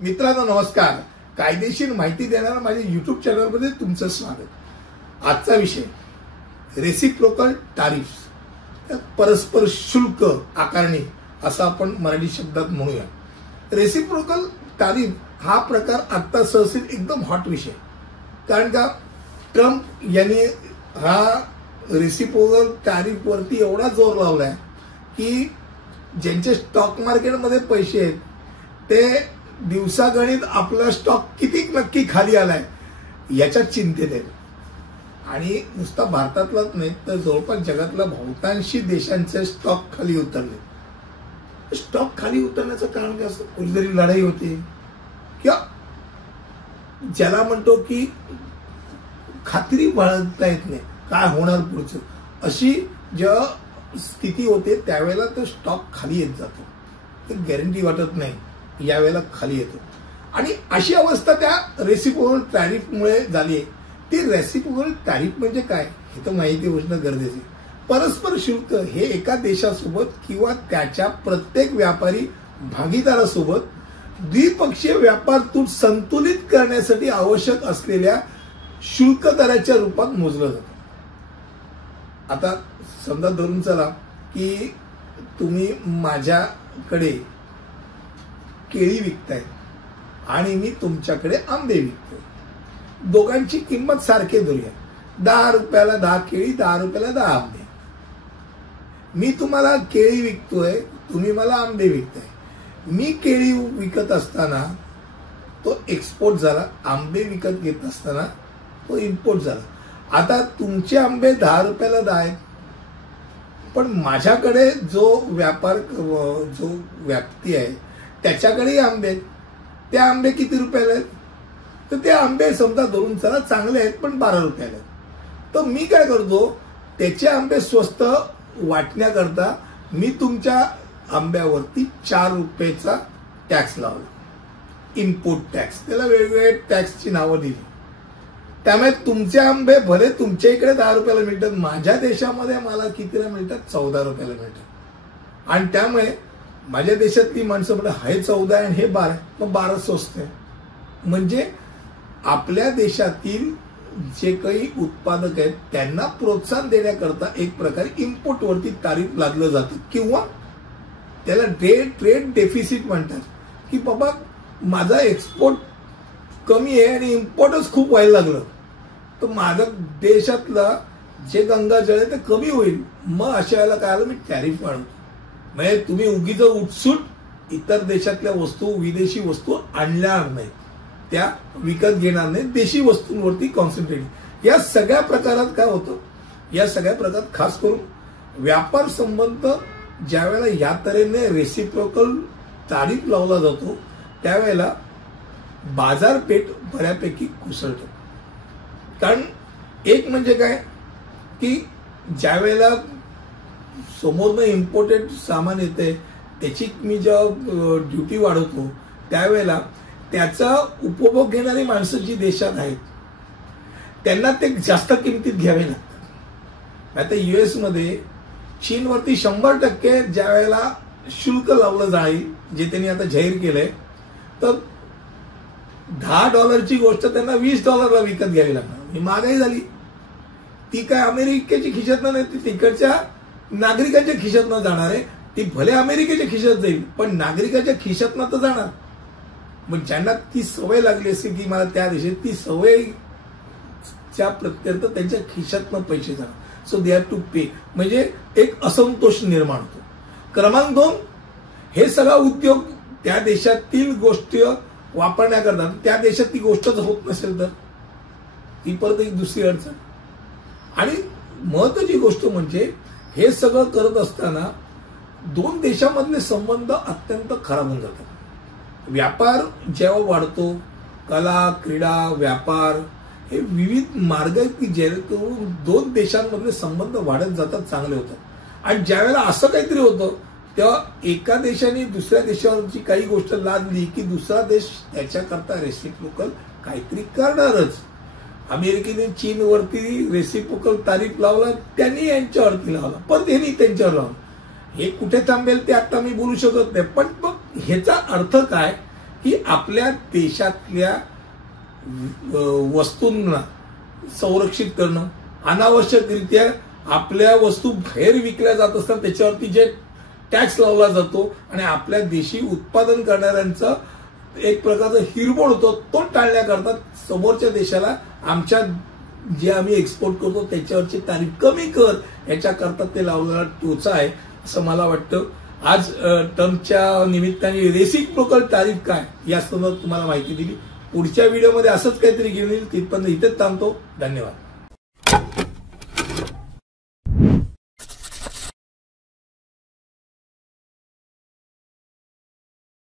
मित्रांनो नमस्कार. कायदेशीर माहिती देणाऱ्या माझ्या YouTube चॅनलमध्ये तुमचं स्वागत. आजचा विषय रेसिप्रोकल टॅरिफ्स, परस्पर शुल्क आकारणी असं आपण मराठी शब्दात म्हणूया. रेसिप्रोकल टॅरिफ हा प्रकार आता सहसा एकदम हॉट विषय, कारण का ट्रम्प यांनी हा रेसिप्रोकल टॅरिफ वरती एवढा जोर लावलाय की ज्यांचे स्टॉक मार्केटमध्ये पैसे आहेत ते दिवसागणित आपला स्टॉक किती नक्की खाली आलाय याच्या चिंतेत आहे. आणि नुसता भारतातलाच नाही तर जवळपास जगातल्या बहुतांशी देशांचे स्टॉक खाली उतरले. स्टॉक खाली उतरण्याचं कारण काय असतं? कुठेतरी लढाई होते किंवा ज्याला म्हणतो की खात्री बाळगता येत नाही, काय होणार पुढचं, अशी जेव्हा स्थिती होते त्यावेळेला तो स्टॉक खाली येत जातो. ते गॅरंटी वाटत नाही, यावेळेला खाली येतो. आणि अशी अवस्था त्या रेसिप्रोकल टॅरिफमुळे झाली आहे. ती रेसिप्रोकल टॅरिफ म्हणजे काय हे तर माहिती असणं गरजेचं आहे. परस्पर शुल्क हे एका देशासोबत किंवा त्याच्या प्रत्येक व्यापारी भागीदारासोबत द्विपक्षीय व्यापार तूट संतुलित करण्यासाठी आवश्यक असलेल्या शुल्क दराच्या रूपात मोजलं जातं. आता समजा धरून चला की तुम्ही माझ्याकडे केळी विकताय आणि मी तुमच्याकडे आंबे विकतोय. दोघांची किंमत सारखी धरूया. 10 रुपयाला 10 केळी, 10 रुपयाला 10 आंबे. मी तुम्हाला केळी विकतोय, तुम्ही मला आंबे विकताय. मी केळी विकत असताना तो एक्सपोर्ट झाला, आंबे विकत घेत असताना तो इम्पोर्ट झाला. आता तुमचे आंबे 10 रुपयाला 10 आहेत, पण माझ्याकडे जो व्याप्ती आहे त्याच्याकडे आंबे आहेत. ते आंबे किती रुपयाला आहेत? तर ते आंबे समजा धरून चला चांगले आहेत पण 12 रुपयाला आहेत. तर मी काय करतो, त्याचे आंबे स्वस्त वाटण्याकरता मी तुमच्या आंब्यावरती 4 रुपयाचा टॅक्स लावला, इम्पोर्ट टॅक्स. त्याला वेगवेगळे टॅक्सची नावं दिली. त्यामुळे तुमचे आंबे भले तुमच्या इकडे 10 रुपयाला मिळतात, माझ्या देशामध्ये मला कितीला मिळतात? 14 रुपयाला मिळतात. आणि त्यामुळे माझ्या देशातली माणसं म्हणतात हे 14 आहे आणि हे 12 आहे, मग 12 स्वस्त आहे. म्हणजे आपल्या देशातील जे काही उत्पादक आहेत त्यांना प्रोत्साहन देण्याकरता एक प्रकारे इम्पोर्ट वरती टॅरिफ लादलं जातं, किंवा त्याला ट्रेड डेफिसिट म्हणतात की बाबा माझा एक्सपोर्ट कमी आहे आणि इम्पोर्टच खूप व्हायला लागलं, तर माझ्या देशातलं जे गंगाजळ आहे ते कमी होईल. मग अशा वेळेला काय आलं, मी टॅरिफ वाढवतो. म्हणजे तुम्ही उगीच उठसूट इतर देशातल्या वस्तू, विदेशी वस्तू आणणार नाहीत, त्या विकत घेणार नाहीत, देशी वस्तूंवरती कॉन्सन्ट्रेट. या सगळ्या प्रकारात काय होतं, या सगळ्या प्रकारात खास करून व्यापार संबंध ज्यावेळेला या तऱ्हेने रेसिप्रोकल टॅरिफ लावला जातो त्यावेळेला बाजारपेठ बऱ्यापैकी कुसळते. कारण एक म्हणजे काय की ज्यावेळेला समोरनं इम्पोर्टेड सामान येते त्याची मी जेव्हा ड्युटी वाढवतो त्यावेळेला त्याचा उपभोग घेणारी माणसं जी देशात आहेत त्यांना ते जास्त किमतीत घ्यावे लागतात. आता US मध्ये चीनवरती 100% ज्या वेळेला शुल्क लावलं जाईल, जे त्यांनी आता जाहीर केलंय, तर $10ची गोष्ट त्यांना $20ला विकत घ्यावी लागणार. ही महागाई झाली. ती काय अमेरिकेची खिशातनं नाही, ती तिकडच्या नागरिकांच्या खिशातनं जाणार आहे. ती भले अमेरिकेच्या खिशात जाईल पण नागरिकाच्या खिशातनं तर जाणार. मग ज्यांना ती सवय लागली असेल की मला त्या देशात, ती सवयच्या प्रत्यर्थ त्यांच्या खिशातनं पैसे जाणार. सो दे हॅव टू पे. म्हणजे एक असंतोष निर्माण होतो. क्रमांक 2, हे सगळा उद्योग त्या देशातील गोष्टी वापरण्याकरता, त्या देशात ती गोष्टच होत नसेल तर ती परत एक दुसरी अडचण. आणि महत्वाची गोष्ट म्हणजे हे सगळं करत असताना 2 देशांमधले संबंध अत्यंत खराब होऊन जातात. व्यापार जेव्हा वाढतो, कला, क्रीडा, व्यापार हे विविध मार्ग आहेत की जेणेकरून 2 देशांमधले संबंध वाढत जातात, चांगले होतात. आणि ज्यावेळेला असं काहीतरी होतं तेव्हा एका देशाने दुसऱ्या देशावरची काही गोष्ट लादली की दुसरा देश त्याच्याकरता रेसिप्रोकल काहीतरी करणारच. अमेरिकेने चीनवरती रेसिप्रोकल टॅरिफ लावला, त्यांनी यांच्यावरती लावला, पण त्यांनी त्यांच्यावर लावला. हे कुठे थांबेल ते आता मी बोलू शकत नाही. पण मग ह्याचा अर्थ काय की आपल्या देशातल्या वस्तूंना संरक्षित करणं, अनावश्यकरित्या आपल्या वस्तू बाहेर विकल्या जात असतात त्याच्यावरती जे टॅक्स लावला जातो आणि आपल्या देशी उत्पादन करणाऱ्यांचा एक प्रकारचा हिरमोड होतो, तो टाळण्याकरता समोरच्या देशाला आमच्या जे आम्ही एक्सपोर्ट करतो त्याच्यावरची तारीफ कमी कर याच्याकरता ते लावलेला टोचा आहे असं मला वाटतं. आज ट्रम्पच्या निमित्ताने रेसिप्रोकल तारीफ काय या संदर्भात तुम्हाला माहिती दिली. पुढच्या व्हिडिओमध्ये असंच काहीतरी घेऊन येईल. तिथपर्यंत इथेच थांबतो. धन्यवाद.